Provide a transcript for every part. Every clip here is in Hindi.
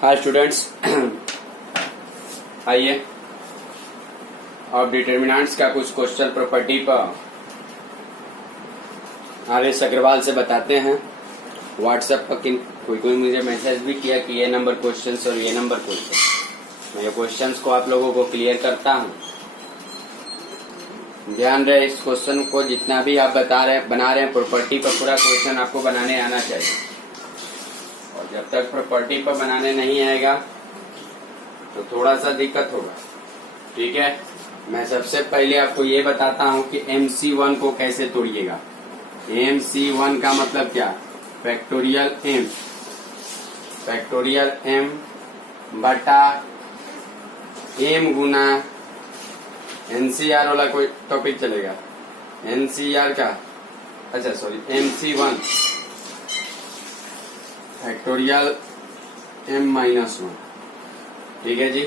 हाय स्टूडेंट्स, आइए अब डिटर्मिनेंट्स का कुछ क्वेश्चन प्रॉपर्टी पर आर.एस. अग्रवाल से बताते हैं। व्हाट्सएप पर कोई मुझे मैसेज भी किया कि ये नंबर क्वेश्चंस और ये नंबर क्वेश्चन। मैं ये क्वेश्चंस को आप लोगों को क्लियर करता हूँ। ध्यान रहे, इस क्वेश्चन को जितना भी आप बना रहे हैं प्रॉपर्टी पर पूरा क्वेश्चन आपको बनाने आना चाहिए। और जब तक प्रॉपर्टी पर बनाने नहीं आएगा तो थोड़ा सा दिक्कत होगा। ठीक है, मैं सबसे पहले आपको ये बताता हूँ कि MC1 को कैसे तोड़िएगा। MC1 का मतलब क्या? फैक्टोरियल M बटा M गुना NCR वाला कोई टॉपिक चलेगा। NCR का MC1 फैक्टोरियल M-1। ठीक है जी।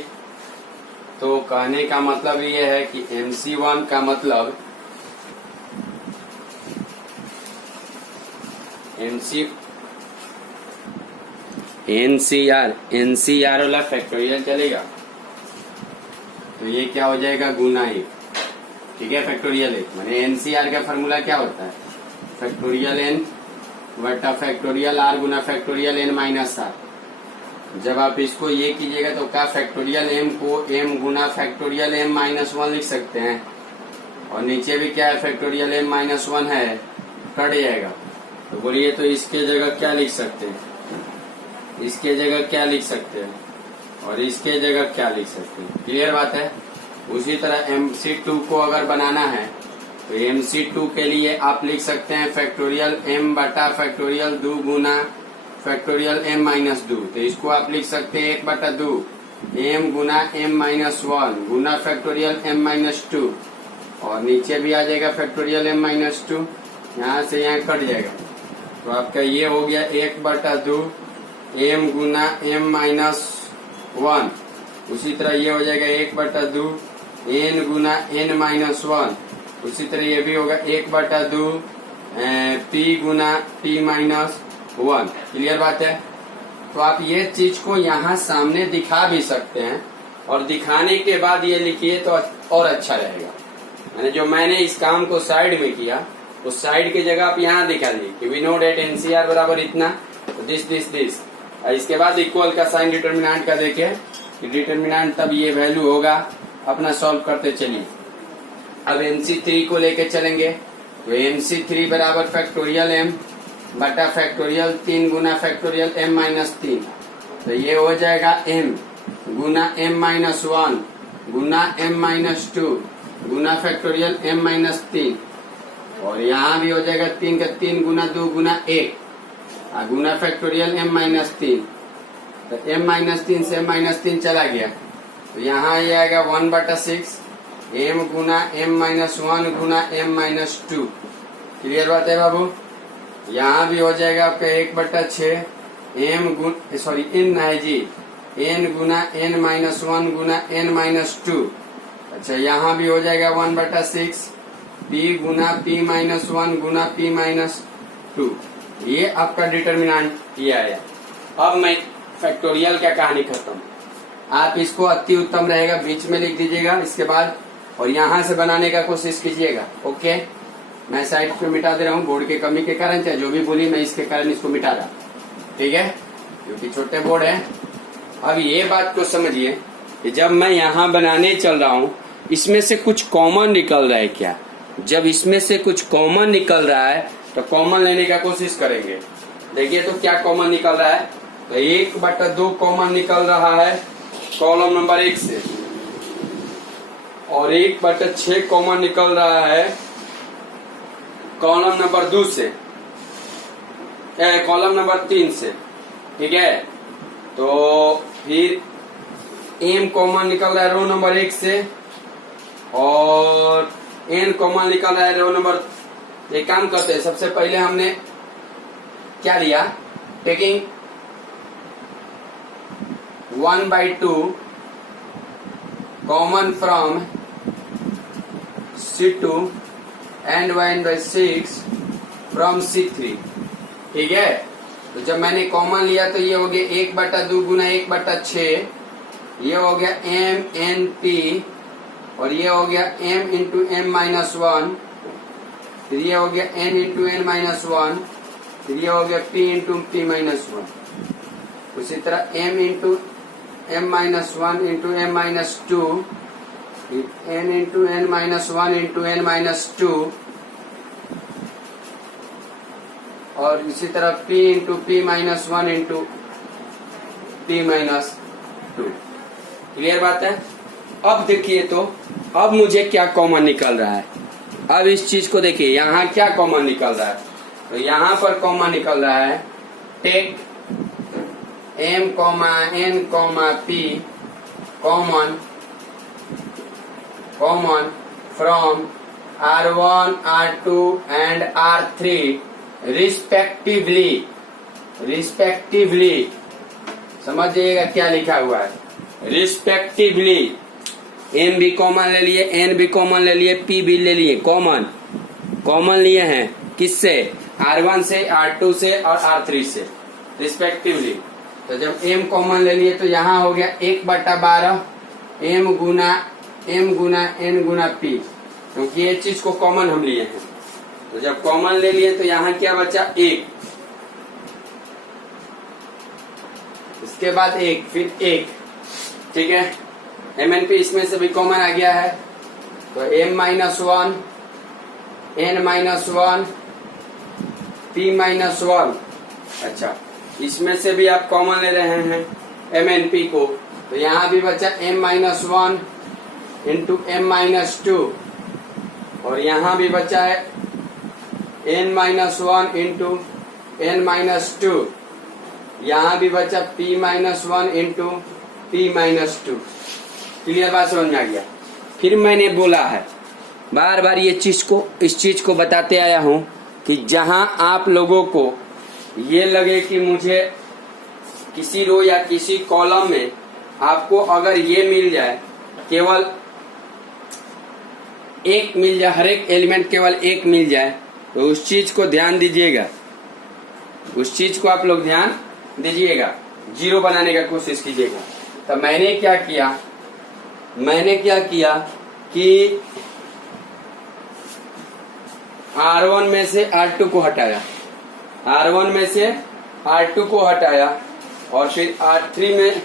तो कहने का मतलब ये है कि MC1 का मतलब NCR वाला फैक्टोरियल चलेगा तो ये क्या हो जाएगा? गुना 1। ठीक है, फैक्टोरियल 1 माने NCR का फॉर्मूला क्या होता है? फैक्टोरियल N बटा फैक्टोरियल R गुना फैक्टोरियल N-R। जब आप इसको ये कीजिएगा तो क्या फैक्टोरियल M को M गुना फैक्टोरियल M-1 लिख सकते हैं। और नीचे भी क्या है? फैक्टोरियल M-1 है, कट जाएगा। तो बोलिए तो इसके जगह क्या लिख सकते हैं? इसके जगह क्या लिख सकते हैं और इसके जगह क्या लिख सकते हैं? क्लियर बात है। उसी तरह MC2 को अगर बनाना है तो MC2 के लिए आप लिख सकते हैं फैक्टोरियल M बटा फैक्टोरियल 2 गुना फैक्टोरियल M-2। तो इसको आप लिख सकते हैं 1/2 M गुना M-1 गुना फैक्टोरियल M-2। और नीचे भी आ जाएगा फैक्टोरियल M-2, यहाँ से यहाँ कट जाएगा। तो आपका ये हो गया 1/2 M गुना M-1। उसी तरह ये हो जाएगा 1/2 N गुना N-1। उसी तरह ये भी होगा 1/2 P गुना P-1। क्लियर बात है। तो आप ये चीज को यहाँ सामने दिखा भी सकते हैं और दिखाने के बाद ये लिखिए तो और अच्छा रहेगा। मैंने जो मैंने इस काम को साइड में किया उस साइड की जगह आप यहाँ दिखा दिए कि वी नो डेट NCR बराबर इतना, तो दिस। इसके बाद इक्वल का साइन डिटर्मिनेंट का देखे कि डिटर्मिनेंट तब ये वैल्यू होगा। अपना सॉल्व करते चलिए। अब MC3 को लेके चलेंगे तो MC3 बराबर फैक्टोरियल M बटा फैक्टोरियल 3 गुना फैक्टोरियल M-3। तो ये हो जाएगा M गुना M-1 गुना M-2 गुना फैक्टोरियल M-3। और यहाँ भी हो जाएगा 3 का 3 गुना 2 गुना 1 गुना फैक्टोरियल M-3। तो M-3 से M-3 चला गया तो यहाँ ये आएगा 1/6 M गुना M-1 गुना M-2। क्लियर बात है बाबू। यहाँ भी हो जाएगा आपका 1/6 N है जी N गुना N-1 गुना N-2। अच्छा, यहाँ भी हो जाएगा 1/6 P गुना P-1 गुना P-2। ये आपका डिटर्मिनेंट ये आया। अब मैं फैक्टोरियल का कहानी खत्म। आप इसको अति उत्तम रहेगा बीच में लिख दीजिएगा इसके बाद, और यहाँ से बनाने का कोशिश कीजिएगा। ओके, मैं साइड पे मिटा दे रहा हूँ बोर्ड के कमी के कारण, चाहे जो भी बोली मैं इसके कारण इसको मिटा रहा। ठीक है, क्योंकि छोटे बोर्ड है। अब ये बात को समझिए कि जब मैं यहाँ बनाने चल रहा हूँ इसमें से कुछ कॉमन निकल रहा है क्या? जब इसमें से कुछ कॉमन निकल रहा है तो कॉमन लेने का कोशिश करेंगे। देखिए तो क्या कॉमन निकल रहा है। तो 1/2 कॉमन निकल रहा है कॉलम नंबर 1 से, और 1/6 कॉमन निकल रहा है कॉलम नंबर 2 से, कॉलम नंबर 3 से। ठीक है, तो फिर M कॉमन निकल रहा है रो नंबर 1 से, और N कॉमन निकल रहा है रो नंबर। एक काम करते हैं, सबसे पहले हमने क्या लिया? Taking 1/2 common from C2 and 1/6 from C3। ठीक है, तो जब मैंने कॉमन लिया तो ये हो गया 1/2 गुना 1/6, ये हो गया m n p, और ये हो गया m इंटू m माइनस 1, फिर ये हो गया n इंटू n माइनस 1, फिर ये हो गया p इंटू p माइनस 1। उसी तरह m into m minus 1 into m minus 2, n into n minus 1 into n minus 2, और इसी तरह p into p minus 1 into p minus 2। Clear बात है। अब देखिए तो अब मुझे क्या कॉमन निकल रहा है। अब इस चीज को देखिए, यहाँ क्या कॉमन निकल रहा है, तो यहाँ पर कॉमन निकल रहा है take m n p common from r1 r2 and r3 respectively. समझिएगा क्या लिखा हुआ है, रिस्पेक्टिवली। m भी कॉमन ले लिए, n भी कॉमन ले लिए, p भी ले लिए, कॉमन लिए हैं किससे, r1 से, r2 से और r3 से रिस्पेक्टिवली। तो जब m कॉमन ले लिए तो यहाँ हो गया 1/12 m गुना n गुना p, क्योंकि ये चीज को कॉमन हम लिए हैं। तो जब कॉमन ले लिए तो यहाँ क्या बचा 1, इसके बाद 1, फिर 1, ठीक है। MNP इसमें से भी कॉमन आ गया है, तो m minus 1 n minus 1 p minus 1। अच्छा, इसमें से भी आप कॉमन ले रहे हैं MNP को, तो यहाँ भी बचा m minus 1 into m minus 2, और यहाँ भी बचा है n minus 1 into n minus 2, यहाँ भी बचा p minus 1 into p minus 2। Clear बात समझ में आ गया। फिर मैंने बोला है, बार बार इस चीज को बताते आया हूं कि जहां आप लोगों को ये लगे कि मुझे किसी रो या किसी कॉलम में आपको अगर ये मिल जाए, केवल एक मिल जाए, हर एक एलिमेंट केवल एक मिल जाए, तो उस चीज को ध्यान दीजिएगा, उस चीज को आप लोग ध्यान दीजिएगा, जीरो बनाने का कोशिश कीजिएगा। तो मैंने क्या किया कि R1 में से R2 को हटाया, R1 में से R2 को हटाया, और फिर R3 में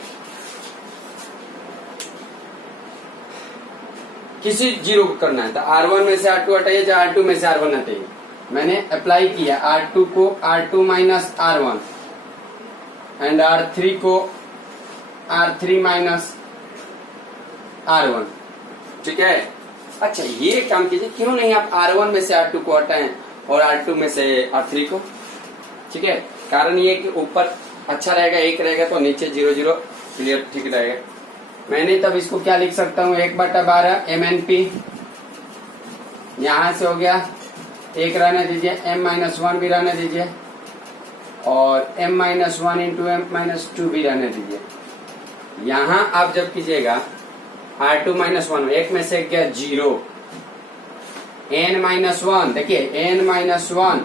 किसी जीरो को करना है, तो R1 में से R2 हटाइए, या R2 में से R1 हटाइए। मैंने अप्लाई किया R2 को R2 minus R1 and R3 को R3 माइनस R1, ठीक है। अच्छा, ये काम कीजिए, क्यों नहीं आप R1 में से R2 को हटाएं और R2 में से R3 को, ठीक है। कारण ये कि ऊपर अच्छा रहेगा, 1 रहेगा तो नीचे 0 0 क्लियर ठीक रहेगा। मैंने तब इसको क्या लिख सकता हूँ, 1/12 MNP, यहां से हो गया 1 रहने दीजिए, m माइनस 1 भी रहने दीजिए, और m minus 1 into m minus 2 भी रहने दीजिए। यहां आप जब कीजिएगा R2 माइनस 1, एक में से गया 0, n माइनस 1, देखिए n minus 1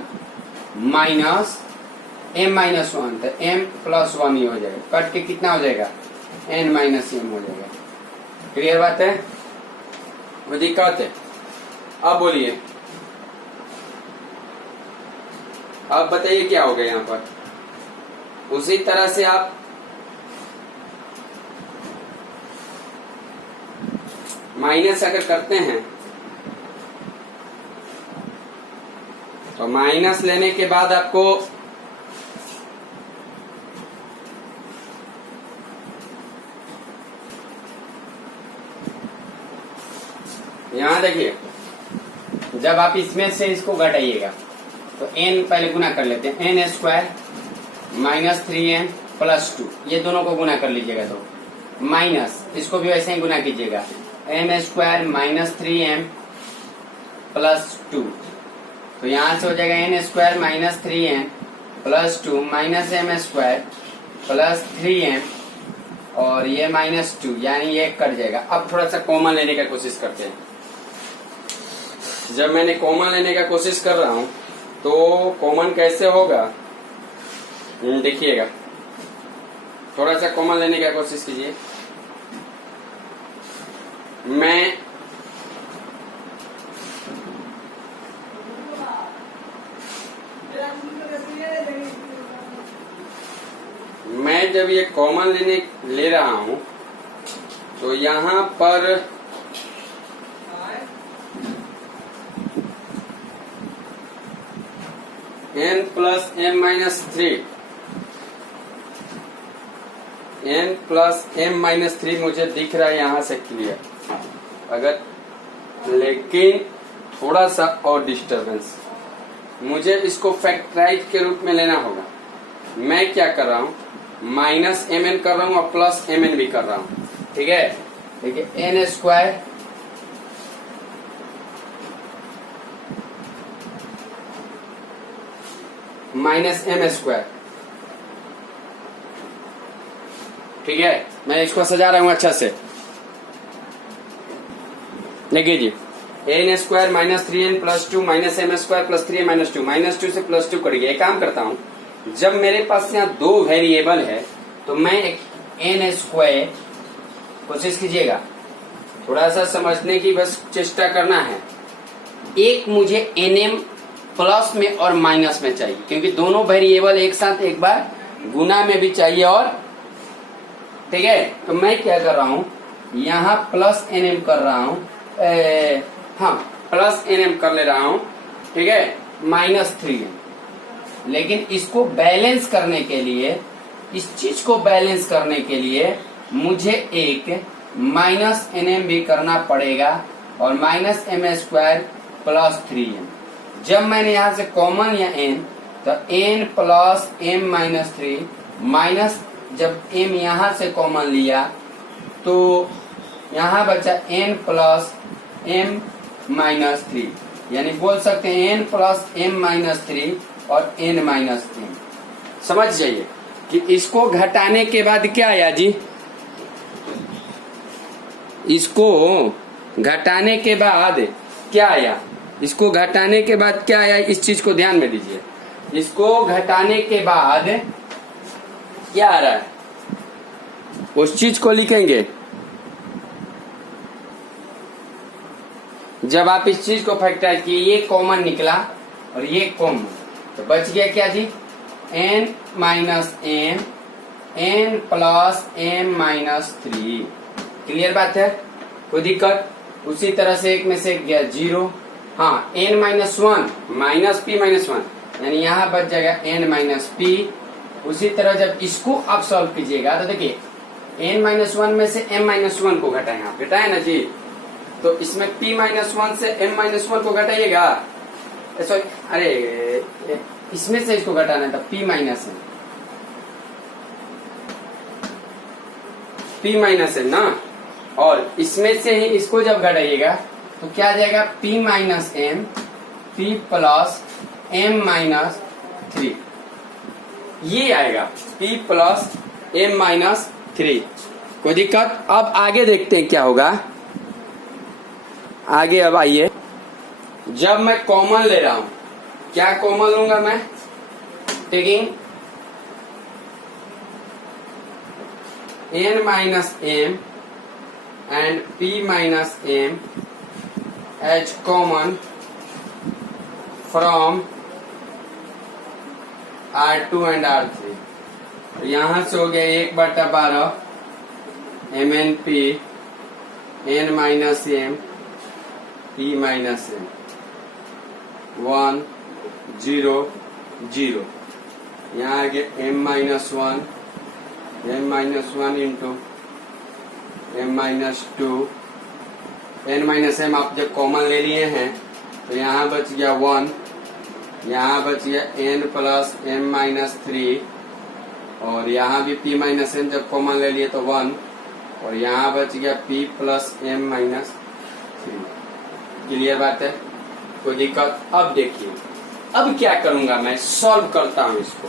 minus m minus 1, तो m प्लस 1 ही हो जाएगा, कट के कितना हो जाएगा, n माइनस m हो जाएगा। क्लियर बात है, वो दिक्कत है। अब बोलिए, अब बताइए क्या हो गया यहाँ पर। उसी तरह से आप माइनस अगर करते हैं तो माइनस लेने के बाद आपको यहां देखिए, जब आप इसमें से इसको घटाइएगा तो n पहले गुना कर लेते हैं, n square minus 3n plus 2, ये दोनों को गुना कर लीजिएगा, तो माइनस इसको भी वैसे ही गुना कीजिएगा, m square minus 3m plus 2, तो यहां से हो जाएगा n square minus 3n plus 2 minus m square plus 3m, और ये माइनस 2, यानी ये कट जाएगा। अब थोड़ा सा कॉमन लेने का कोशिश करते हैं। जब मैंने कॉमन लेने का कोशिश कर रहा हूं तो कॉमन कैसे होगा, देखिएगा, थोड़ा सा कॉमन लेने का कोशिश कीजिए। मैं जब ये कॉमन ले रहा हूं तो यहां पर n plus m minus 3 n plus m minus 3 मुझे दिख रहा है यहां से क्लियर। अगर लेकिन थोड़ा सा और डिस्टरबेंस, मुझे इसको फैक्टराइज के रूप में लेना होगा। मैं क्या कर रहा हूं, माइनस mn कर रहा हूं और प्लस mn भी कर रहा हूं। ठीक है, देखिए n square minus m square. ठीक है, मैं इसको सजा रहा हूं अच्छा से। देखिए जी, n square minus 3n plus 2 minus m square plus 3 minus 2, minus 2 से प्लस 2 करिए। एक काम करता हूं, जब मेरे पास यहाँ दो वेरिएबल है तो मैं एक n स्क्वायर, कोशिश कीजिएगा थोड़ा सा समझने की बस चेष्टा करना है। एक मुझे nm प्लस में और माइनस में चाहिए, क्योंकि दोनों वेरिएबल एक साथ एक बार गुना में भी चाहिए। और ठीक है, तो मैं क्या कर रहा हूं, यहाँ प्लस nm कर रहा हूं, हाँ प्लस nm कर ले रहा हूं। ठीक है, माइनस 3m। लेकिन इसको बैलेंस करने के लिए, इस चीज को बैलेंस करने के लिए मुझे एक माइनस nm भी करना पड़ेगा और minus m square plus 3m। जब मैंने यहां से कॉमन लिया n, तो n plus m minus 3 minus, जब m यहां से कॉमन लिया तो यहां बचा n प्लस m माइनस 3, यानी बोल सकते हैं n प्लस m माइनस 3 और n माइनस 3। समझ जाइए कि इसको घटाने के बाद क्या आया जी, इसको घटाने के बाद क्या आया, इसको घटाने के बाद क्या आया, इस चीज को ध्यान में दीजिए। इसको घटाने के बाद क्या आ रहा है, उस चीज को लिखेंगे। जब आप इस चीज को फैक्टराइज किए, ये कॉमन निकला और ये कॉमन, तो बच गया क्या जी, n minus m, n plus m minus 3। Clear बात है, कोई दिक्कत? उसी तरह से एक में से गया 0, हाँ n minus 1 minus p minus 1, यानी यहाँ बच जाएगा n माइनस p। उसी तरह जब इसको आप सॉल्व कीजिएगा तो देखिए n माइनस 1 में से m माइनस 1 को घटाएं, आप घटाए ना जी, तो इसमें p माइनस 1 से m माइनस 1 को घटाइएगा। सॉरी, अरे इसमें से इसको घटाना था, p minus m, p minus m ना, और इसमें से ही इसको जब घटाइएगा तो क्या आ जाएगा, p minus m, p plus m minus 3, ये आएगा p प्लस m माइनस 3। कोई दिक्कत? अब आगे देखते हैं क्या होगा आगे। अब आइए, जब मैं कॉमन ले रहा हूं, क्या कॉमन लूंगा मैं, taking n minus m and p minus m as common from R2 and R3। तो यहां से हो गया 1/12 mn p n minus m p minus m 1 0 0। यहाँ आ गया m minus 1 into m minus 2, n minus m आप जब कॉमन ले लिए हैं तो यहाँ बच गया 1, यहाँ बच गया n प्लस m माइनस 3, और यहाँ भी p माइनस m जब कॉमन ले लिए तो 1, और यहाँ बच गया p plus m minus 3। Clear बात है, कोई दिक्कत? अब देखिए, अब क्या करूंगा मैं, सॉल्व करता हूं इसको,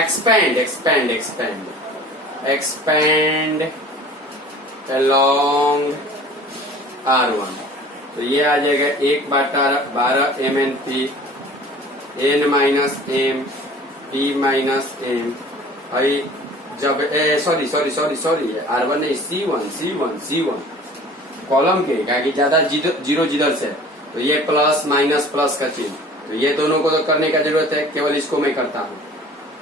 expand expand expand expand along R1, तो ये आ जाएगा 1/12 mn p n minus m P minus M भाई जब सॉरी R1 है C1 कॉलम के क्या कि ज्यादा जीरो जिधर से तो ये प्लस माइनस प्लस का चिन्ह तो ये दोनों को तो करने का जरूरत है, केवल इसको मैं करता हूँ।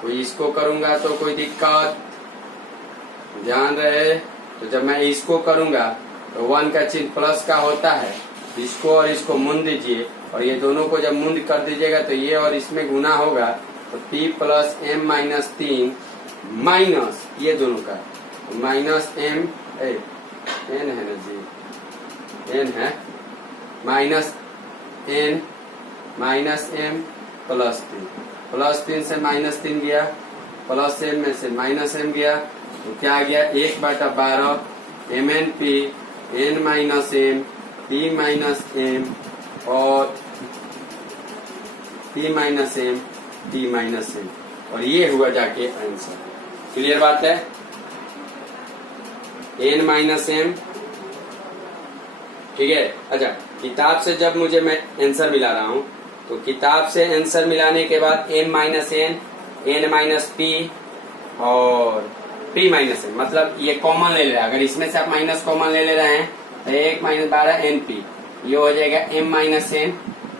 कोई इसको करूंगा तो कोई दिक्कत, ध्यान रहे। तो जब मैं इसको करूंगा तो 1 का चिन्ह प्लस का होता है, इसको और इसको मुंद दीजिए और ये दोनों को जब मुंद कर दीजिएगा तो ये और इसमें गुना होगा तो P plus M minus 3 minus ये दोनों का माइनस एम एन है ना जी, एन है minus N minus M plus 3 से माइनस 3 गया, प्लस एम में से माइनस एम गया तो क्या आ गया 1/12 M N P N minus M P minus M और P minus M P minus M और ये हुआ जाके आंसर। क्लियर बात है। एन माइनस एम ठीक है। अच्छा किताब से जब मुझे मैं आंसर मिला रहा हूं तो किताब से आंसर मिलाने के बाद M minus N minus P और पी माइनस एन मतलब ये कॉमन ले ले रहा है। अगर इसमें से आप माइनस कॉमन ले रहे हैं तो 1-12 एन पी ये हो जाएगा एम माइनस एन।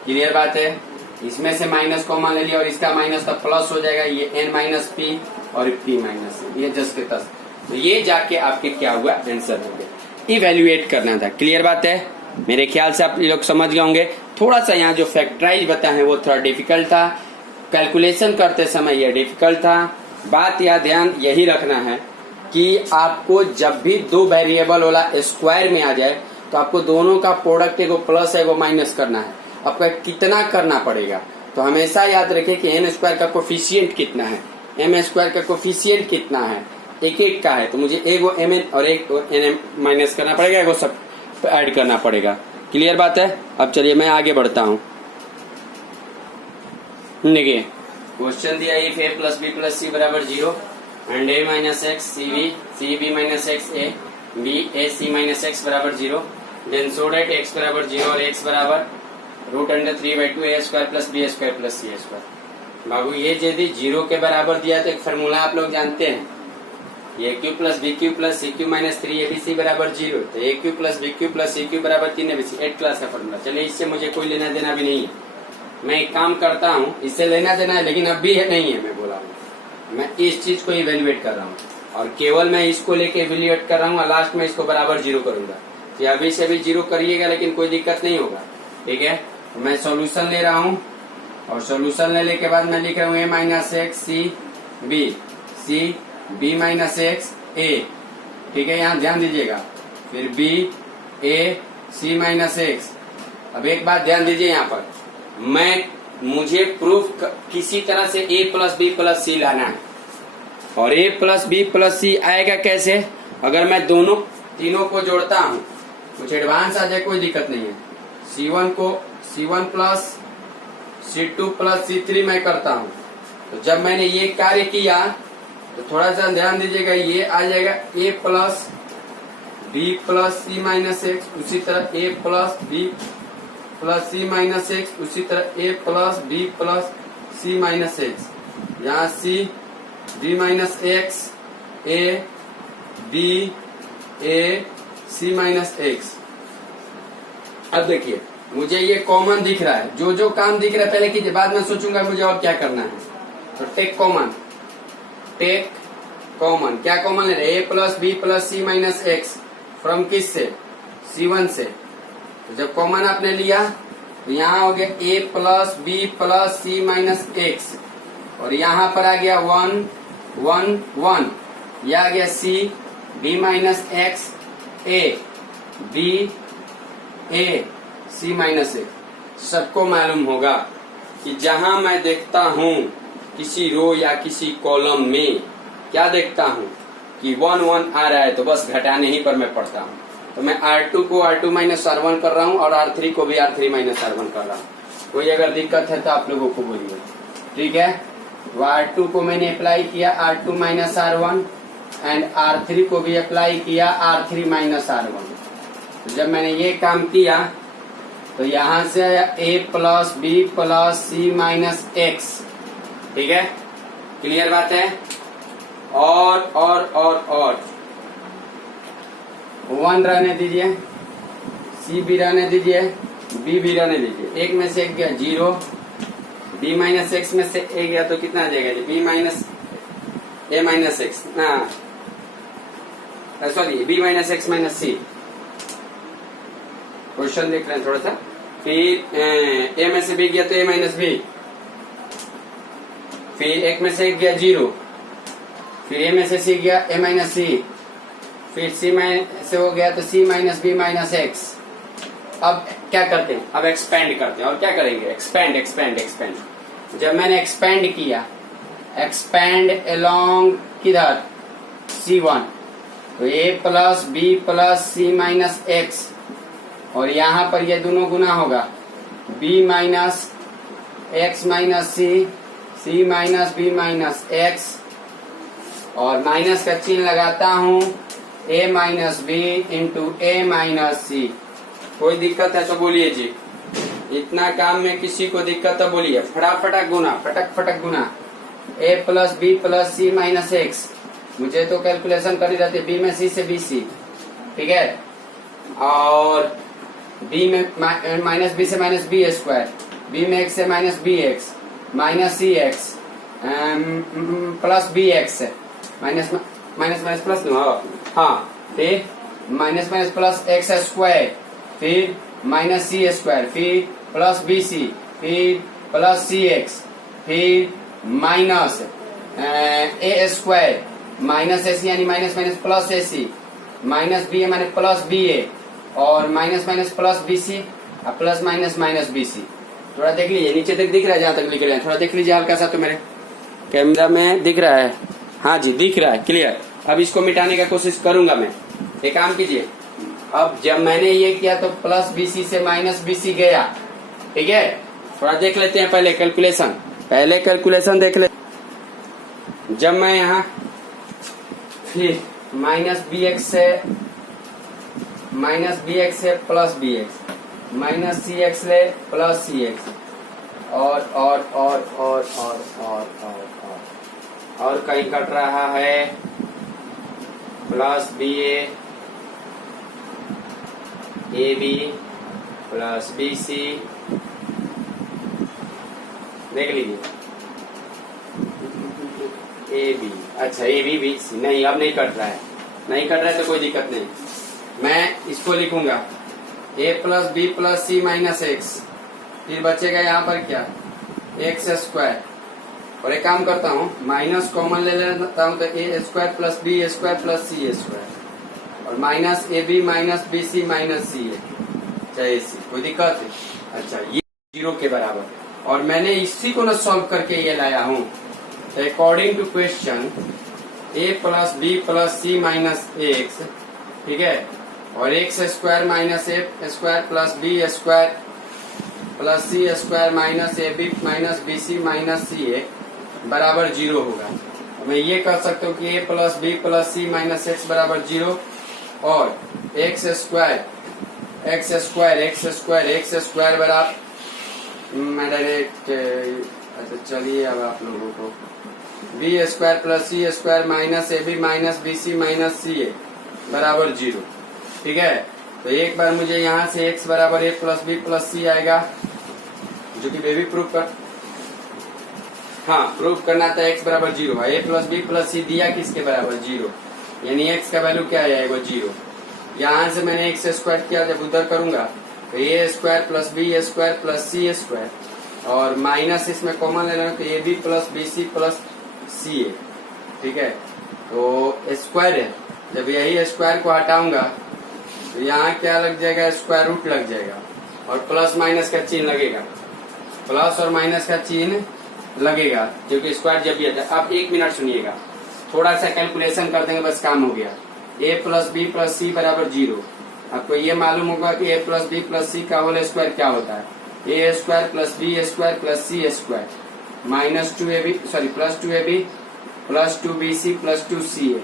क्लियर बात है। इसमें से माइनस कॉमन ले लिया और इसका माइनस तो प्लस हो जाएगा, ये एन माइनस पी और पी माइनस एन, ये जस के तस। तो ये जाके आपके क्या हुआ आंसर हो गया। इवेल्युएट करना था। क्लियर बात है। मेरे ख्याल से आप लोग समझ गए होंगे। थोड़ा सा यहाँ जो फैक्टराइज बताए हैं वो थोड़ा डिफिकल्ट था, कैलकुलेशन करते समय ये डिफिकल्ट था। बात या ध्यान यही रखना है कि आपको जब भी दो वेरिएबल वाला स्क्वायर में आ जाए तो आपको दोनों का प्रोडक्ट एगो प्लस एगो माइनस करना है। आपका कितना करना पड़ेगा तो हमेशा याद रखें कि एन स्क्वायर का कोफिशिएंट कितना है, एम स्क्वायर का कोफिशिएंट कितना है, एक का है तो मुझे एगो एम एन और एक एन एम माइनस करना पड़ेगा, एगो सब ऐड करना पड़ेगा। क्लियर बात है। अब चलिए मैं आगे बढ़ता हूँ। देखिए क्वेश्चन दिया if A plus B plus C बराबर 0 and A minus X C B minus X A B A C minus X बराबर 0 देन सो डेट एक्स बराबर 0 और एक्स बराबर √3/2 A square plus B square plus C square. बाबू ये यदि 0 के बराबर दिया तो एक फार्मूला आप लोग जानते हैं, A cube plus B cube plus C cube minus 3 ABC बराबर 0 तो A cube plus B cube plus C cube बराबर 3 एबीसी 8 क्लास का फॉर्मूला। चलिए इससे मुझे कोई लेना देना भी नहीं है, मैं एक काम करता हूँ, इससे लेना देना है लेकिन अब भी है नहीं है। मैं बोला हूँ मैं इस चीज को इवेल्युएट कर रहा हूँ और केवल मैं इसको लेके इवेल्युएट कर रहा हूँ और लास्ट में इसको बराबर 0 करूंगा। तो अभी से भी 0 करिएगा लेकिन कोई दिक्कत नहीं होगा। ठीक है। तो मैं सॉल्यूशन ले रहा हूँ और सॉल्यूशन लेने के बाद मैं लिख रहा हूँ A minus X C B minus X A. ठीक है, यहाँ ध्यान दीजिएगा। फिर B A C minus X. अब एक बात ध्यान दीजिए, यहाँ पर मुझे प्रूफ किसी तरह से ए प्लस बी प्लस सी लाना है और ए प्लस बी प्लस सी आएगा कैसे? अगर मैं दोनों तीनों को जोड़ता हूँ, कुछ एडवांस आ जाए कोई दिक्कत नहीं है। C1 को C1 plus C2 plus C3 मैं करता हूँ। तो जब मैंने ये कार्य किया तो थोड़ा सा ध्यान दीजिएगा, ये आ जाएगा a plus B plus C minus X, उसी तरह a plus B plus C minus X, उसी तरह a plus B plus C minus X. यहाँ c b minus X a b a c minus X. अब देखिए मुझे ये कॉमन दिख रहा है, जो जो काम दिख रहा है पहले कीजिए, बाद में सोचूंगा मुझे और क्या करना है। तो टेक कॉमन क्या कॉमन ले रहे? a plus B plus C minus X from किस से? C1 से। तो जब कॉमन आपने लिया तो यहाँ हो गया a plus B plus C minus X और यहाँ पर आ गया 1 1 1, यह आ गया c b minus X a b a c minus x. सबको मालूम होगा कि जहां मैं देखता हूं किसी रो या किसी कॉलम में क्या देखता हूं कि 1 1 आ रहा है तो बस घटाने ही पर मैं पढ़ता हूं। तो मैं R2 को R2 माइनस R1 कर रहा हूं और R3 को भी R3 माइनस R1 कर रहा हूं। कोई अगर दिक्कत है तो आप लोगों को बोलिए। ठीक है। तो R2 को मैंने अप्लाई किया R2 minus R1 and R3 को भी अप्लाई किया R3 माइनस R1। तो जब मैंने ये काम किया तो यहां से आया a plus B plus C minus X. ठीक है। क्लियर बात है। और 1 रहने दीजिए, सी भी रहने दीजिए, बी भी रहने दीजिए। एक में से एक गया 0, बी माइनस एक्स में से ए गया तो कितना आ जाएगा जी, B minus A minus X, sorry B minus X minus C. Question देख रहे हैं थोड़ा सा। फिर ए में से बी गया तो ए माइनस बी, फिर एक में से एक गया 0, फिर ए में से सी गया ए माइनस सी, फिर सी में से हो गया तो सी माइनस बी माइनस एक्स। अब क्या करते हैं, अब एक्सपेंड करते हैं। और क्या करेंगे, एक्सपेंड एक्सपेंड एक्सपेंड। जब मैंने एक्सपेंड किया, एक्सपेंड अलोंग किधर, C1, तो a plus B plus C minus X, और यहाँ पर ये दोनों गुना होगा, b minus X minus C, C minus B minus X, और माइनस का चिन्ह लगाता हूँ a minus B into A minus C. कोई दिक्कत है तो बोलिए जी, इतना काम में किसी को दिक्कत है बोलिए। फटाफट गुना, फटक फटक गुना, a plus B plus C minus X. मुझे तो कैलकुलेशन करी रहती है, बी में सी से बी सी, ठीक है, और बी में माइनस बी से माइनस बी स्क्वायर, बी में एक्स से minus B X, minus C X plus B X, minus minus minus plus, हाँ, फिर minus minus plus X square, फिर माइनस सी स्क्वायर, फिर प्लस बी सी, फिर प्लस सी एक्स, फिर minus A square, minus A C यानी minus minus plus A C, minus B A minus plus B A, और minus minus plus B C, plus minus minus B C. थोड़ा देख लीजिए, नीचे तक दिख रहा है जहां तक लिख रहे हैं, थोड़ा देख लीजिए हल्का सा। तो मेरे कैमरा में दिख रहा है, हाँ जी दिख रहा है क्लियर। अब इसको मिटाने का कोशिश करूंगा मैं। एक काम कीजिए, अब जब मैंने ये किया तो प्लस बीसी से माइनस बीसी गया, ठीक है। थोड़ा देख लेते हैं पहले कैलकुलेशन, देख ले। जब मैं यहाँ फिर माइनस बी एक्स से plus B X, minus C X ले प्लस सी एक्स, और कहीं कट रहा है plus B A B plus B C, देख लीजिए ए बी, अच्छा ए बी बी सी, नहीं अब नहीं कट रहा है, तो कोई दिक्कत नहीं। मैं इसको लिखूंगा ए plus B plus C minus X, फिर बचेगा यहाँ पर क्या, एक्स स्क्वायर, और एक काम करता हूँ माइनस कॉमन ले लेता हूँ, तो A square plus B square plus C square, और minus A B minus B C minus C A, चाहे सी, कोई दिक्कत है। अच्छा ये 0 के बराबर, और मैंने इसी को ना सॉल्व करके ये लाया हूँ। According to question A plus B plus C minus X, ठीक है, और X square minus A square plus B square plus C square minus A B minus B C minus C A बराबर 0 होगा। मैं ये कर सकता हूँ कि A plus B plus C minus X बराबर 0, और एक्स स्क्वायर बराबर, मैं डायरेक्ट, अच्छा चलिए अब आप लोगों को B square plus C square minus A B minus B C minus C A बराबर 0, ठीक है। तो एक बार मुझे यहाँ से x बराबर ए प्लस बी प्लस सी आएगा, जो कि बेबी प्रूफ करना था x बराबर 0 है। ए प्लस बी प्लस सी दिया किसके बराबर 0, यानी x का वैल्यू क्या आएगा 0। यहाँ से मैंने एक्स स्क्वायर किया, जब उधर करूंगा तो A square plus B square plus C square, और माइनस इसमें कॉमन ले लेना तो A B plus B C plus C A, ठीक है। तो स्क्वायर है, जब यही स्क्वायर को हटाऊंगा तो यहाँ क्या लग जाएगा, स्क्वायर रूट लग जाएगा, और प्लस माइनस का चिन्ह लगेगा, प्लस और माइनस का चिन्ह लगेगा, क्योंकि स्क्वायर जब भी आता है। अब 1 मिनट सुनिएगा, थोड़ा सा कैलकुलेशन कर देंगे, बस काम हो गया। A plus B plus C बराबर 0। आपको ये मालूम होगा कि A plus B plus C का होल स्क्वायर क्या होता है, A square plus B square plus C square minus 2ab, sorry plus 2ab plus 2bc plus 2ca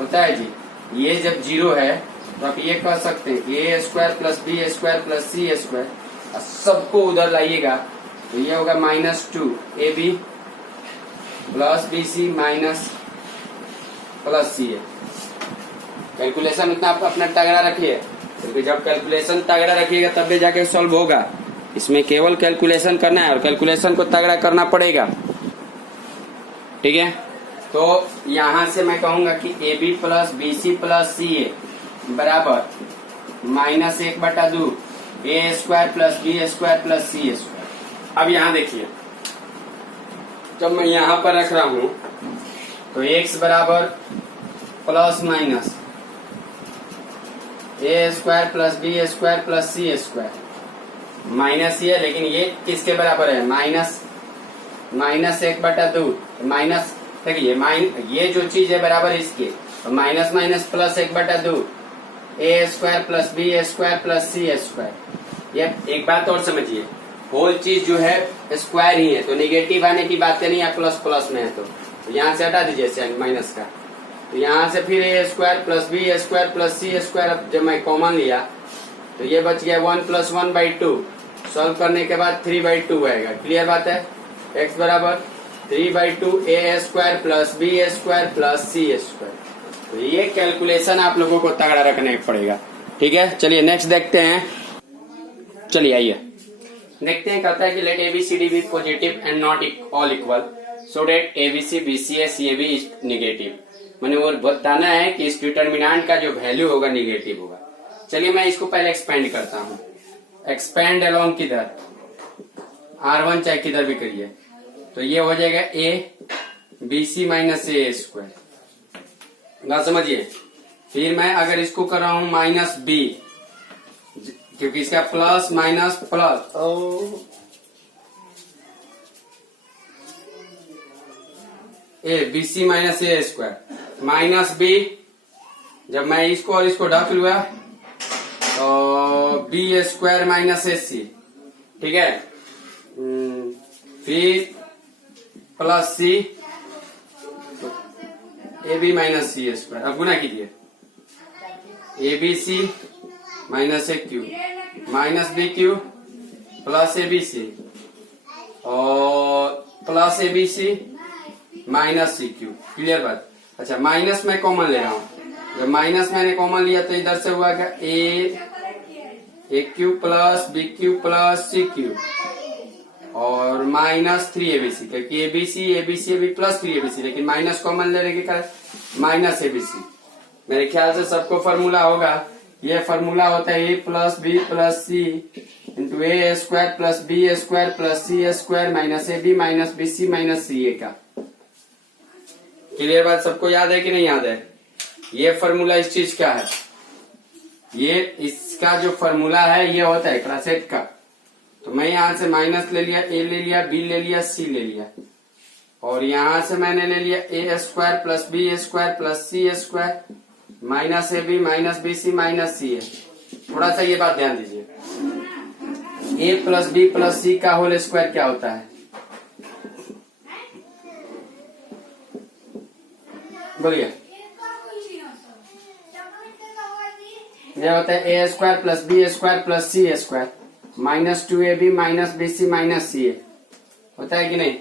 होता है जी। ये जब 0 है तो आप ये कह सकते हैं कि A square plus B square plus C square, सबको उधर लाइएगा तो ये होगा -2ab plus B C minus plus C है। कैलकुलेशन उतना आप अपना तगड़ा रखिए, क्योंकि जब कैलकुलेशन तगड़ा रखिएगा तब भी जाके सॉल्व होगा। इसमें केवल कैलकुलेशन करना है और कैलकुलेशन को तगड़ा करना पड़ेगा, ठीक है। तो यहां से मैं कहूंगा कि A B plus B C plus C A बराबर minus 1/2 A square plus B square plus C square. अब यहां देखिए, जब मैं यहां पर रख रहा हूं तो x बराबर plus minus A square plus B square plus C square minus ही है, लेकिन ये किसके बराबर है? माइनस 1/2 माइनस, देखिए ये जो चीज है बराबर इसके, तो minus minus plus 1/2 A square plus B square plus C square. ये एक बात और समझिए, होल चीज जो है स्क्वायर ही है, तो निगेटिव आने की बातें नहीं है, प्लस प्लस में है तो यहाँ से हटा दीजिए साइन माइनस का। तो यहाँ से फिर A square plus B square plus C square, अब जब मैं कॉमन लिया तो ये बच गया 1 + 1/2। सॉल्व करने के बाद 3/2 आएगा। क्लियर बात है? x बराबर 3/2 A square plus B square plus C square. तो ये कैलकुलेशन आप लोगों को तगड़ा रखना पड़ेगा, ठीक है। चलिए नेक्स्ट देखते हैं। चलिए आइए देखते हैं। कहता है कि let ABCD be positive and not all equal so that ABC BCA CAB is negative. मैंने वो बताना है कि इस डिटर्मिनेंट का जो वैल्यू होगा नेगेटिव होगा। चलिए मैं इसको पहले एक्सपेंड करता हूँ। एक्सपेंड अलोंग किधर? R1 चाहे किधर भी करिए, तो ये हो जाएगा A BC minus A square. बात समझिए। फिर मैं अगर इसको कर रहा हूं माइनस बी, क्योंकि इसका plus minus plus A BC minus A square minus B. जब मैं इसको और इसको ढक लूंगा तो B square minus A C, ठीक है। फिर plus C A B minus C square. अब गुना कीजिए, A B C minus A cube minus B cube plus A B C और plus A B C minus C cube. Clear बात? अच्छा, माइनस मैं कॉमन ले रहा हूँ। जब माइनस मैंने कॉमन लिया तो इधर से हुआ क्या? A cube plus B cube plus C cube और माइनस 3ABC, क्योंकि एबीसी प्लस 3ABC, लेकिन माइनस कॉमन लेने के कारण माइनस एबीसी। मेरे ख्याल से सबको फॉर्मूला होगा। ये फॉर्मूला होता है A plus B plus C into A square plus B square plus C square minus A B minus B C minus C A का। क्लियर बात? सबको याद है कि नहीं याद है? ये फॉर्मूला इस चीज का है। ये इसका जो फॉर्मूला है ये होता है क्लास 8 का। तो मैं यहां से माइनस ले लिया, ए ले लिया, बी ले लिया, सी ले लिया, और यहां से मैंने ले लिया A square plus B square plus C square minus A B minus B C minus C A. थोड़ा सा ये बात ध्यान दीजिए, A plus B plus C का होल स्क्वायर क्या होता है? बोलिए। यह होता है A square plus B square plus C square minus 2AB minus B C minus C A. होता है कि नहीं?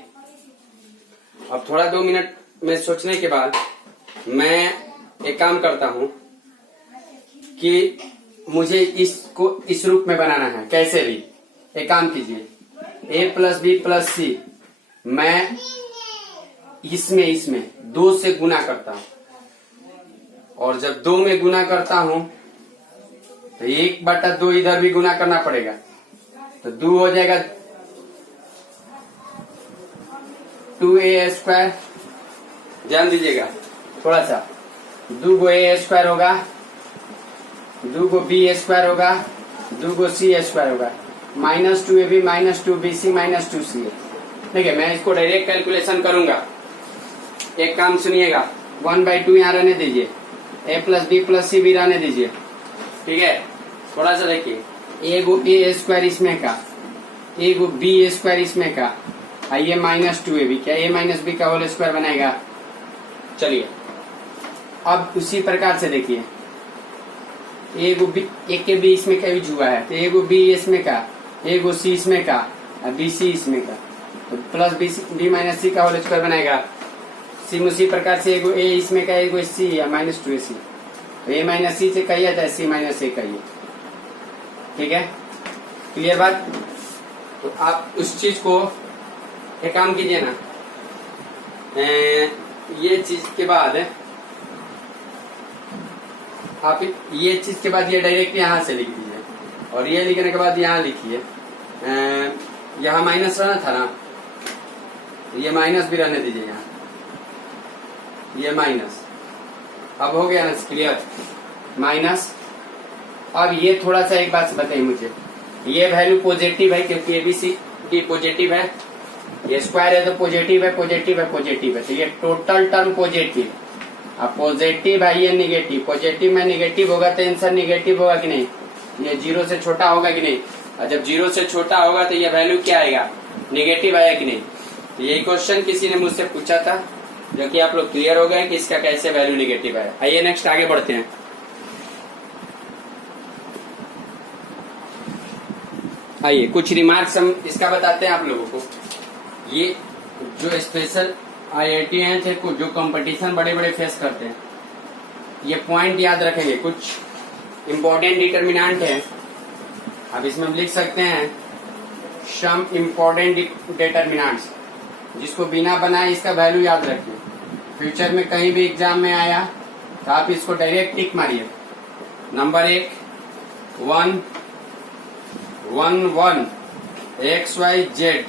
अब थोड़ा 2 मिनट में सोचने के बाद मैं एक काम करता हूं कि मुझे इसको इस रूप में बनाना है। कैसे भी एक काम कीजिए, ए प्लस बी प्लस सी मैं इसमें 2 से गुना करता हूं, और जब 2 में गुना करता हूं तो 1/2 इधर भी गुना करना पड़ेगा, तो 2 हो जाएगा 2A स्क्वायर। ध्यान दीजिएगा थोड़ा सा, 2 गो ए स्क्वायर होगा, 2 गो बी स्क्वायर होगा, 2 गो सी स्क्वायर होगा, minus 2AB minus 2BC minus 2CA। ठीक है, मैं इसको डायरेक्ट कैलकुलेशन करूंगा। एक काम सुनिएगा, 1/2 यहाँ रहने दीजिए, ए प्लस बी प्लस सी भी रहने दीजिए, ठीक है। थोड़ा सा देखिए, ए गो ए स्क्वायर इसमें का, ए गो बी स्क्वायर इसमें का, ये माइनस 2AB, क्या ए माइनस बी का होल स्क्वायर बनाएगा? चलिए अब उसी प्रकार से देखिए, ए गो बी, एक के बी इसमें का यूज हुआ है, तो ए गो बी इसमें का, ए गो सी इसमें का, बी सी इसमें का, तो प्लस बी माइनस सी का होल स्क्वायर बनाएगा। सेम उसी प्रकार से एगो ए इसमें का एगो सी या -2ac, तो a माइनस सी से कहिए तो c माइनस ए कहिए। ठीक है, क्लियर बात। तो आप उस चीज को एक काम कीजिए ना, ये चीज के बाद आप ये चीज के बाद ये डायरेक्ट यहाँ से लिख दीजिए, और ये लिखने के बाद यहाँ लिखिए, यहाँ माइनस रहना था ना, ये माइनस भी रहने दीजिए यहाँ, ये माइनस। अब हो गया ना क्लियर, माइनस। अब ये थोड़ा सा एक बात बताइए मुझे, ये वैल्यू पॉजिटिव है क्योंकि एबीसीडी पॉजिटिव है, ये स्क्वायर है तो पॉजिटिव है, पॉजिटिव है, पॉजिटिव है, तो ये टोटल टर्म पॉजिटिव। अब पॉजिटिव है ये निगेटिव, पॉजिटिव में निगेटिव होगा तो आंसर निगेटिव होगा कि नहीं, ये 0 से छोटा होगा कि नहीं, और जब 0 से छोटा होगा तो ये वैल्यू क्या आएगा, निगेटिव आया कि नहीं। तो ये क्वेश्चन किसी ने मुझसे पूछा था, जो कि आप लोग क्लियर हो गए कि इसका कैसे वैल्यू निगेटिव है। आइए नेक्स्ट आगे बढ़ते हैं। आइए कुछ रिमार्क्स हम इसका बताते हैं आप लोगों को। ये जो स्पेशल IIT हैं थे, कुछ जो कंपटीशन बड़े बड़े फेस करते हैं, ये पॉइंट याद रखेंगे, कुछ इम्पोर्टेंट डिटर्मिनेंट है। अब इसमें हम लिख सकते हैं सम इम्पोर्टेंट डिटर्मिनेंट्स, जिसको बिना बनाए इसका वैल्यू याद रखिए। फ्यूचर में कहीं भी एग्जाम में आया तो आप इसको डायरेक्ट टिक मारिए। Number 1 1 1 1 X Y Z,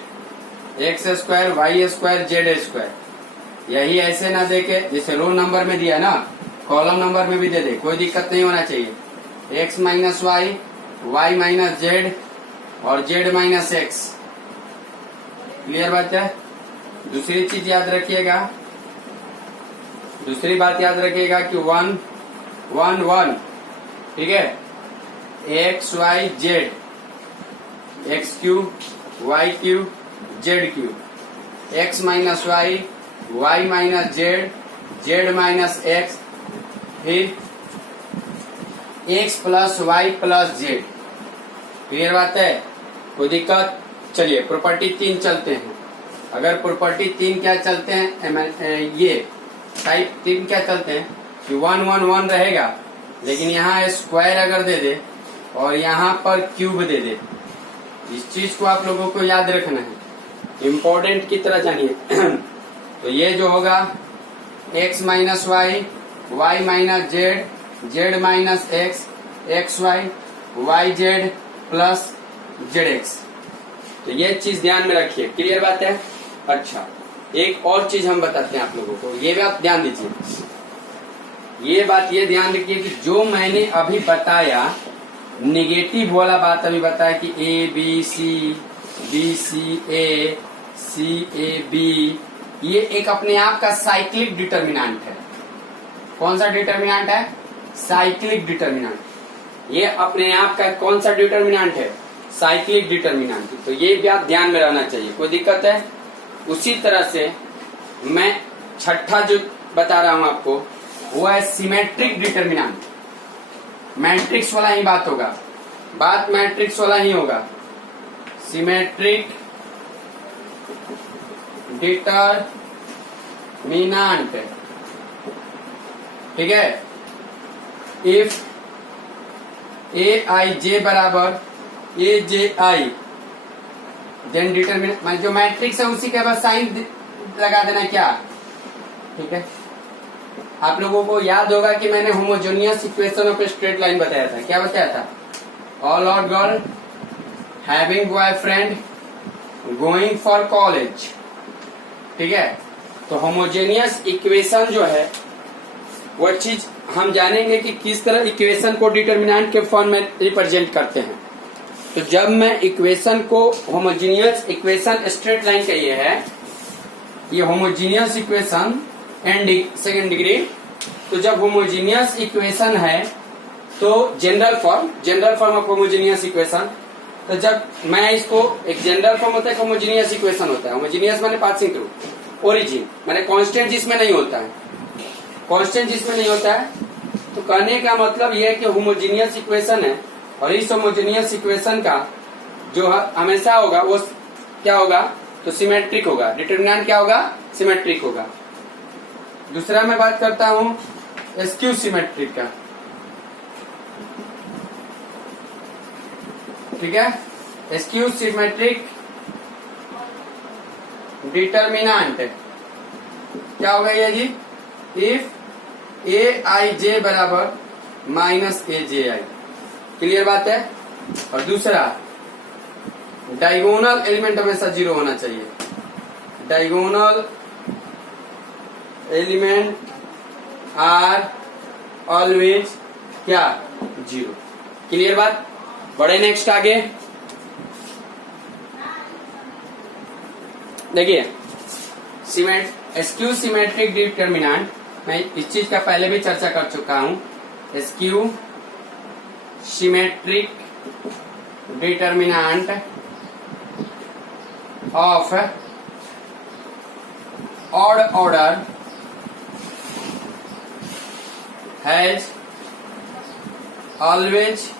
X square Y square Z square. यही ऐसे ना देके जैसे रो नंबर में दिया ना, कॉलम नंबर में भी दे दे, कोई दिक्कत नहीं होना चाहिए। X minus Y, Y minus Z और जेड माइनस एक्स। क्लियर बात है। दूसरी चीज याद रखिएगा, दूसरी बात याद रखिएगा कि 1 1 1, ठीक है, X Y Z, X cube Y cube Z cube, X minus Y, Y minus Z, Z minus X, फिर X plus Y plus Z. Clear बात है, कोई दिक्कत। चलिए प्रॉपर्टी 3 चलते हैं। अगर प्रॉपर्टी 3 क्या चलते हैं, ये टाइप 3 क्या चलते हैं कि 1 1 1 रहेगा, लेकिन यहाँ स्क्वायर अगर दे दे और यहाँ पर क्यूब दे दे, इस चीज को आप लोगों को याद रखना है, इम्पोर्टेंट की तरह जानिए। तो ये जो होगा x minus Y, Y minus Z, Z minus X, X Y, Y Z plus Z X. तो ये चीज ध्यान में रखिए। क्लियर बात है। अच्छा, एक और चीज हम बताते हैं आप लोगों को, ये भी आप ध्यान दीजिए। ये बात ये ध्यान रखिए कि जो मैंने अभी बताया, निगेटिव वाला बात अभी बताया कि A B C A C A B, ये एक अपने आप का साइक्लिक डिटर्मिनेंट है। कौन सा डिटर्मिनेंट है? Cyclic determinant. ये अपने आप का कौन सा डिटर्मिनेंट है? Cyclic determinant. तो ये भी आप ध्यान में रहना चाहिए। कोई दिक्कत है? उसी तरह से मैं छठा जो बता रहा हूं आपको, वो है सिमेट्रिक डिटर्मिनेंट। मैट्रिक्स वाला ही बात होगा, बात मैट्रिक्स वाला ही होगा। सिमेट्रिक डिटर्मिनेंट, ठीक है। इफ ए आई जे बराबर ए जे आई, देन डिटर्मिनेंट, जो मैट्रिक्स है उसी के बाद साइन लगा देना, क्या? ठीक है। आप लोगों को याद होगा कि मैंने homogeneous equation of straight line बताया था। क्या बताया था? All are girl having boyfriend going for college, ठीक है। तो होमोजेनियस इक्वेशन जो है वो चीज हम जानेंगे कि किस तरह इक्वेशन को डिटर्मिनेंट के फॉर्म में रिप्रेजेंट करते हैं। तो जब मैं इक्वेशन को, होमोजेनियस इक्वेशन स्ट्रेट लाइन का ये है, ये homogeneous equation and second degree. तो जब होमोजेनियस इक्वेशन है तो general form of homogeneous equation, तो जब मैं इसको, एक जनरल फॉर्म होता है, होमोजेनियस इक्वेशन होता है। होमोजेनियस माने पासिंग थ्रू, ओरिजिन माने कांस्टेंट जिसमें नहीं होता है, कांस्टेंट जिसमें नहीं होता है। तो कहने का मतलब यह है कि होमोजेनियस इक्वेशन है, और इस होमोजेनियस इक्वेशन का जो हमेशा होगा वो क्या होगा? तो सिमेट्रिक होगा। डिटर्मिनेंट क्या होगा? सिमेट्रिक होगा। दूसरा मैं बात करता हूं स्क्यू सिमेट्रिक का। ठीक है, स्क्यू सिमेट्रिक डिटर्मिनेंट क्या होगा ये जी? इफ ए आई जे बराबर माइनस ए जे आई। क्लियर बात है। और दूसरा डायगोनल एलिमेंट हमेशा जीरो होना चाहिए। डायगोनल एलिमेंट आर ऑलवेज क्या? जीरो। क्लियर बात। बढ़े नेक्स्ट आगे। देखिए स्क्यू सिमेट्रिक डिटर्मिनेंट, मैं इस चीज का पहले भी चर्चा कर चुका हूं। Skew symmetric determinant of odd order has always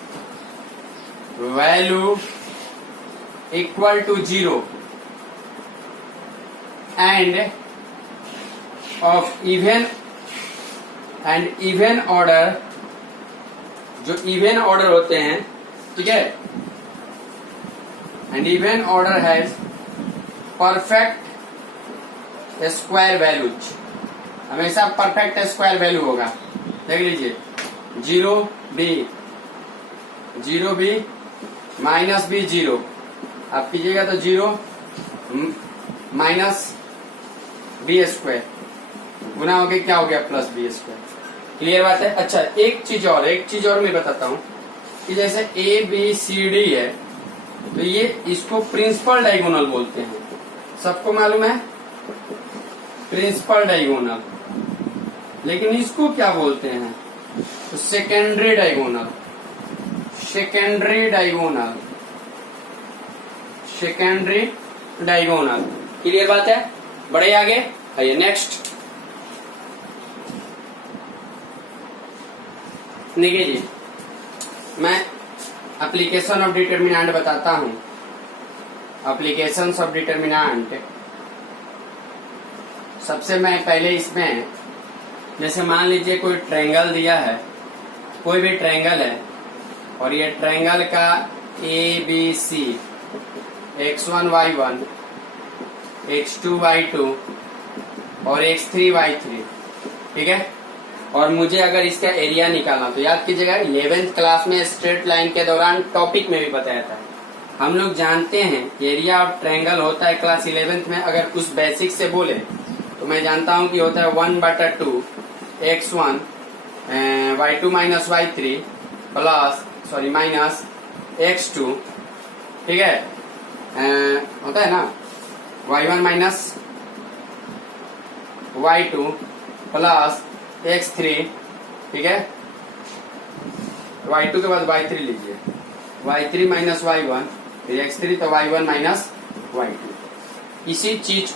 value equal to zero and of even order, जो इवन ऑर्डर होते हैं, ठीक है, and even order has perfect square values, हमेशा परफेक्ट स्क्वायर वैल्यू होगा। देख लीजिए zero B minus B zero, आप कीजिएगा तो जीरो माइनस बी स्क्वायर गुना हो गया, क्या हो गया? Plus B square. क्लियर बात है। अच्छा एक चीज और मैं बताता हूं कि जैसे ए बी सी डी है तो ये इसको प्रिंसिपल डायगोनल बोलते हैं, सबको मालूम है प्रिंसिपल डायगोनल। लेकिन इसको क्या बोलते हैं? तो सेकेंडरी डायगोनल। क्लियर बात है। बढ़े आगे। आइए नेक्स्ट। देखिए जी, मैं एप्लीकेशन ऑफ डिटर्मिनेंट बताता हूं। एप्लीकेशंस ऑफ डिटर्मिनेंट, सबसे मैं पहले इसमें जैसे मान लीजिए कोई ट्रायंगल दिया है, कोई भी ट्रायंगल है और ये ट्रायंगल का ए बी सी x1 y1 x2 y2 और x3 y3, ठीक है, और मुझे अगर इसका एरिया निकालना, तो याद कीजिएगा 11th क्लास में स्ट्रेट लाइन के दौरान टॉपिक में भी बताया था। हम लोग जानते हैं एरिया ऑफ ट्रायंगल होता है क्लास 11th में, अगर उस बेसिक से बोले तो मैं जानता हूं कि होता है 1/2 x1 y2 minus y3 minus x2, ठीक है, होता है ना y1 minus y2 plus x3, ठीक है, y2 के बाद y3 लीजिए, y3 माइनस y1 फिर x3 तो y1 माइनस y2। इसी चीज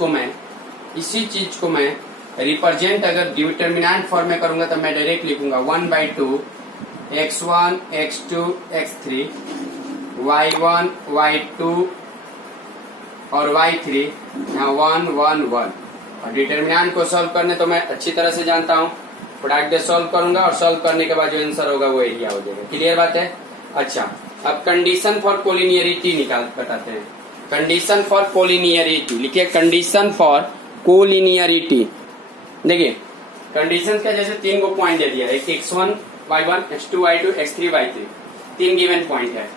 को मैं रिप्रेजेंट अगर डिटर्मिनेंट फॉर्म में करूंगा तो मैं डायरेक्ट लिखूंगा 1/2 x1 x2 x3 y1 y2 और y3 यहाँ 1 1 1। और डिटर्मिनेंट को सॉल्व करने तो मैं अच्छी तरह से जानता हूँ, प्रोडक्ट सॉल्व करूंगा और सॉल्व करने के बाद जो आंसर होगा वो एरिया हो जाएगा। क्लियर बात है। अच्छा अब कंडीशन फॉर कोलिनियरिटी बताते हैं। कंडीशन फॉर कोलिनियरिटी लिखिए, कंडीशन फॉर कोलिनियरिटी। देखिए कंडीशन का जैसे 3 गो पॉइंट दे दिया, एक x1 y1 x2 y2 x3 y3, 3 given point है,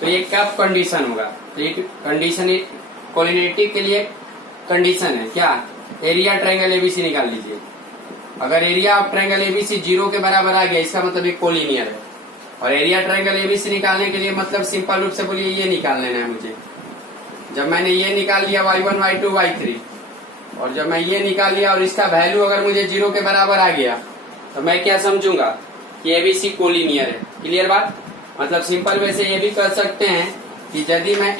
तो ये कब कंडीशन होगा? तो ये कंडीशन कोलिनियरिटी के लिए कंडीशन है क्या? एरिया ट्रायंगल एबीसी निकाल लीजिए। अगर एरिया ऑफ ट्रायंगल एबीसी 0 के बराबर आ गया इसका मतलब ये कोलिनियर है। और एरिया ट्रायंगल एबीसी निकालने के लिए मतलब सिंपल रूप से बोलिए ये निकाल लेना है मुझे। जब मैंने ये निकाल लिया y1 y2 y3 और जब मैं ये निकाल लिया और इसका वैल्यू अगर मुझे 0 के बराबर आ गया तो मैं क्या समझूंगा कि एबीसी कोलिनियर है। क्लियर बात। मतलब सिंपल वे से ये भी कर सकते हैं कि यदि मैं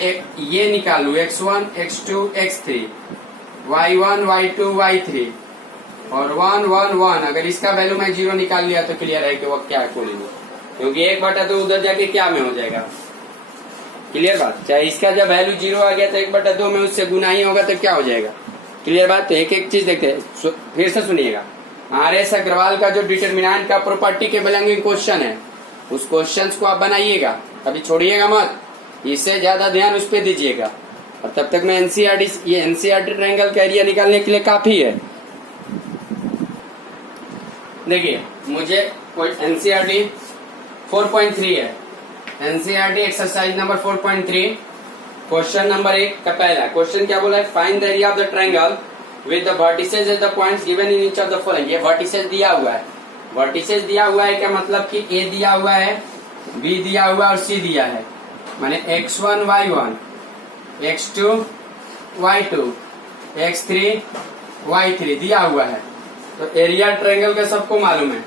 ये निकालू x1 x2 x3 y1 y2 y3 और 1 1 1, अगर इसका वैल्यू मैं 0 निकाल लिया तो क्लियर है कि वो क्या कोलिनियर, क्योंकि 1/2 उधर जाके क्या में हो जाएगा। क्लियर बात। चाहे इसका जब वैल्यू 0 आ गया तो 1/2 में उससे गुना ही होगा तो क्या हो जाएगा। क्लियर बात। तो एक एक चीज देखते हैं, फिर से सुनिएगा। RS अग्रवाल का जो डिटर्मिनेंट का प्रॉपर्टी के बिलोंगिंग क्वेश्चन है, उस क्वेश्चन को आप बनाइएगा, कभी छोड़िएगा मत, इससे ज्यादा ध्यान उस पर दीजिएगा। और तब तक मैं एनसीईआरटी ट्रायंगल का एरिया निकालने के लिए काफी है। देखिए मुझे एनसीईआरटी 4.3 है, NCERT exercise number 4.3 question number 1 का पहला क्वेश्चन क्या बोला है, find the area of the triangle with the vertices at the points given in each of the following. ये वर्टिसेस दिया हुआ है, वर्टिसेस दिया हुआ है क्या मतलब कि ए दिया हुआ है, बी दिया हुआ है और सी दिया है, माने x1 y1, x2 y2, x3 y3 दिया हुआ है। तो एरिया ट्रायंगल का सबको मालूम है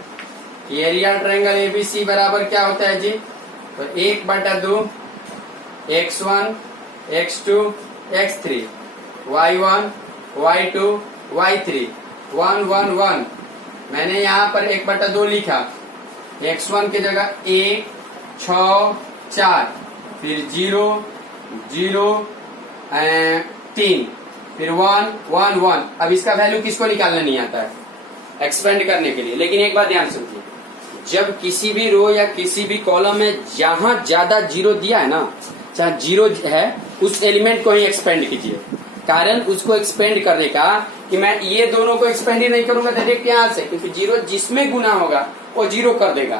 कि एरिया ट्रायंगल एबीसी बराबर क्या होता है जी, तो 1/2 x1 x2 x3 y1 y2 y3 1 1 1। मैंने यहाँ पर 1/2 लिखा, x1 की जगह 1 6 4, फिर 0 0 3, फिर 1 1 1। अब इसका वैल्यू किसको निकालना नहीं आता है एक्सपेंड करने के लिए। लेकिन एक बात ध्यान सुनिए, जब किसी भी रो या किसी भी कॉलम में जहां ज्यादा जीरो दिया है ना, चाहे जीरो है, उस एलिमेंट को ही एक्सपेंड कीजिए। कारण उसको एक्सपेंड करने का कि मैं ये दोनों को एक्सपेंड ही नहीं करूंगा डायरेक्ट यहाँ से, क्योंकि जीरो जिसमें गुना होगा वो जीरो कर देगा।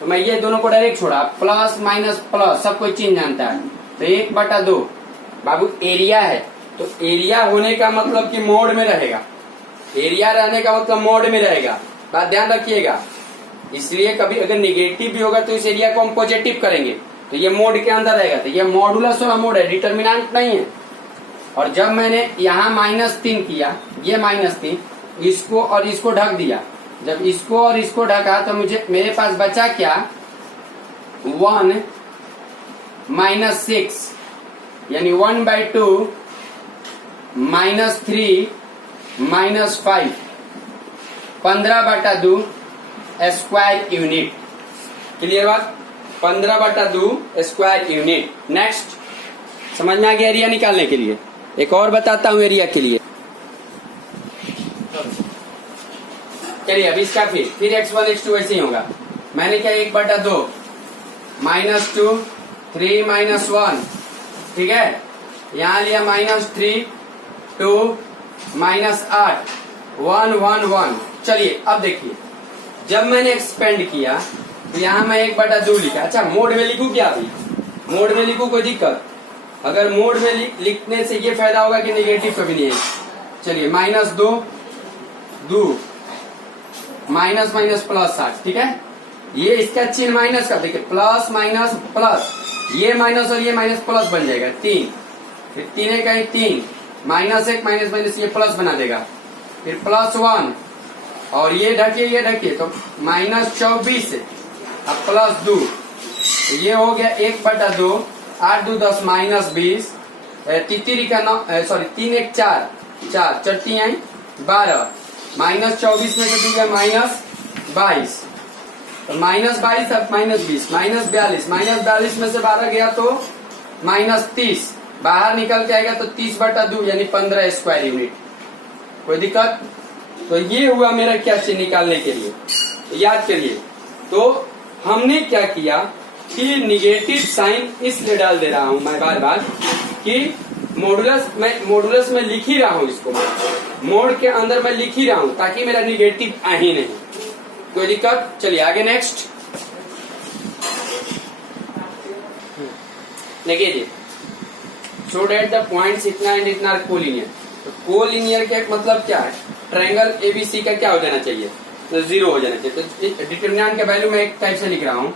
तो मैं ये दोनों को डायरेक्ट छोड़ा, प्लस माइनस प्लस सब कोई चीज जानता है। तो 1/2 बाबू एरिया है, तो एरिया होने का मतलब कि मोड में रहेगा, एरिया रहने का मतलब मोड में रहेगा, बात ध्यान रखिएगा। इसलिए कभी अगर निगेटिव भी होगा तो इस एरिया को हम पॉजिटिव करेंगे, तो ये मोड के अंदर रहेगा। तो ये मॉडुलस वाला मोड है, डिटर्मिनेंट नहीं है। और जब मैंने यहाँ -3 किया, ये -3, इसको और इसको ढक दिया, जब इसको और इसको ढका तो मुझे मेरे पास बचा क्या, 1 -6 यानी 1/2 -3 -5 15/2 स्क्वायर यूनिट। क्लियर बात, 15/2 स्क्वायर यूनिट। नेक्स्ट समझ में आ गया एरिया निकालने के लिए। एक और बताता हूं एरिया के लिए, चलिए अब इसका फिर x1 x2 ऐसे ही होगा। मैंने क्या 1/2 -2 3 -1, ठीक है, यहाँ लिया -3 2 -8 1 1 1। चलिए अब देखिए, जब मैंने एक्सपेंड किया तो यहाँ मैं 1/2 लिखा। अच्छा मोड में लिखूं क्या, अभी मोड में लिखूं कोई दिक्कत? अगर मोड में लिखने से ये फायदा होगा कि नेगेटिव कभी नहीं है। चलिए -2 2 माइनस माइनस प्लस 7, ठीक है, ये इसका चिन्ह माइनस का, देखिए प्लस माइनस प्लस, ये माइनस और ये माइनस प्लस बन जाएगा 3, फिर 3 है कहीं 3 -1 माइनस माइनस ये प्लस बना देगा, फिर +1 और ये ढकिए तो -24 अब +2, तो ये हो गया 1/2 8 2 10 -20 तितरी का 9 सॉरी 3 1 4 4 चट्टी आई 12 -24 में से दूंगा -22 तो -22 अब -20 -42 में से 12 गया तो -30 बाहर निकल के आएगा तो 30/2 यानी 15 स्क्वायर यूनिट। कोई दिक्कत? तो ये हुआ मेरा क्या चीज निकालने के लिए, तो याद करिए। तो हमने क्या किया कि निगेटिव साइन इसलिए डाल दे रहा हूं मैं बार बार कि मॉडुलस में लिख ही रहा हूं, इसको मोड के अंदर मैं लिख ही रहा हूं ताकि मेरा निगेटिव आ ही नहीं। कोई दिक्कत? चलिए आगे नेक्स्ट देखिए जी, शो डेट द पॉइंट्स इतना एंड इतना कोलिनियर। तो कोलिनियर का मतलब क्या है, ट्रायंगल एबीसी का क्या हो जाना चाहिए, तो 0 हो जाना चाहिए। तो डिटरमिनेंट का वैल्यू मैं एक टाइप से लिख रहा हूँ,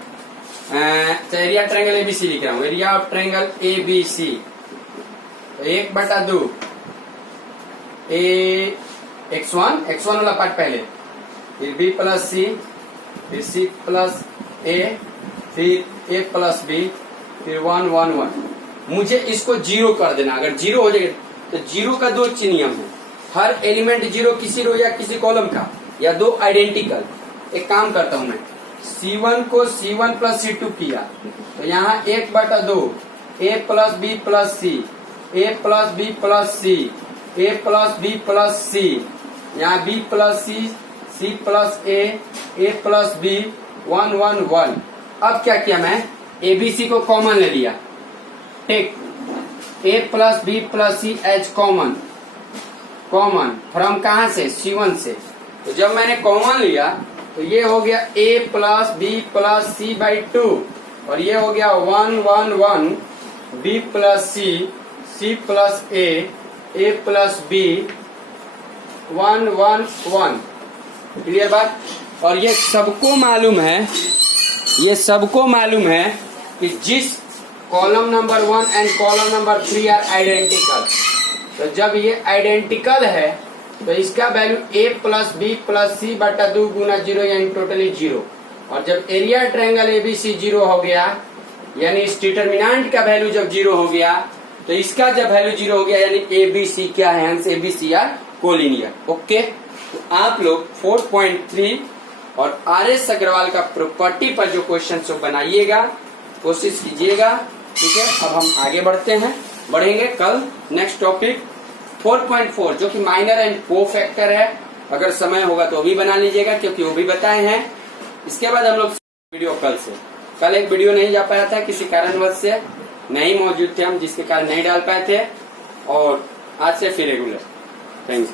एरिया ट्रायंगल एबीसी लिख रहा हूँ, area of triangle ABC 1/2 x1 वाला पार्ट पहले, फिर b + c, फिर c + a, फिर a + b, फिर 1 1 1। मुझे इसको 0 कर देना। अगर 0 हो जाएगा तो 0 का 2 नियम है, हर एलिमेंट 0 किसी रो या किसी कॉलम का, या 2 आइडेंटिकल। एक काम करता हूं मैं, C1 को C1 + C2 किया तो यहाँ 1/2 a + b + c, a + b + c, a + b + c, यहाँ b + c C plus A plus B 1 1 1। अब क्या किया मैं, ABC को कॉमन ले लिया, take A plus B plus C as common, common from कहां से, C1 से। तो जब मैंने कॉमन लिया तो ये हो गया A plus B plus C by 2 और ये हो गया 1 1 1 B plus C plus A plus B 1 1 1। Clear बात। और ये सबको मालूम है कि जिस column number 1 and column number 3 are identical, तो जब ये आइडेंटिकल है तो इसका value A plus B plus C बटा 2 गुना 0 यानी टोटली 0। और जब एरिया ट्रायंगल ABC 0 हो गया यानी इस डिटर्मिनेंट का वैल्यू जब 0 हो गया तो इसका जब वैल्यू 0 हो गया यानी ABC क्या है, हंस ABC आर कोलिनियर। ओके, तो आप लोग 4.3 और RS अग्रवाल का प्रॉपर्टी पर जो क्वेश्चन सो बनाइएगा, कोशिश कीजिएगा। ठीक है, अब हम आगे बढ़ेंगे कल नेक्स्ट टॉपिक 4.4 जो कि माइनर एंड को फैक्टर है। अगर समय होगा तो भी बना लीजिएगा क्योंकि वो भी बताए हैं। इसके बाद हम लोग वीडियो कल एक वीडियो नहीं जा पाया था, किसी कारणवश से नहीं मौजूद थे हम, जिसके कारण नहीं डाल पाए थे। और आज से फिर रेगुलर। थैंक्स।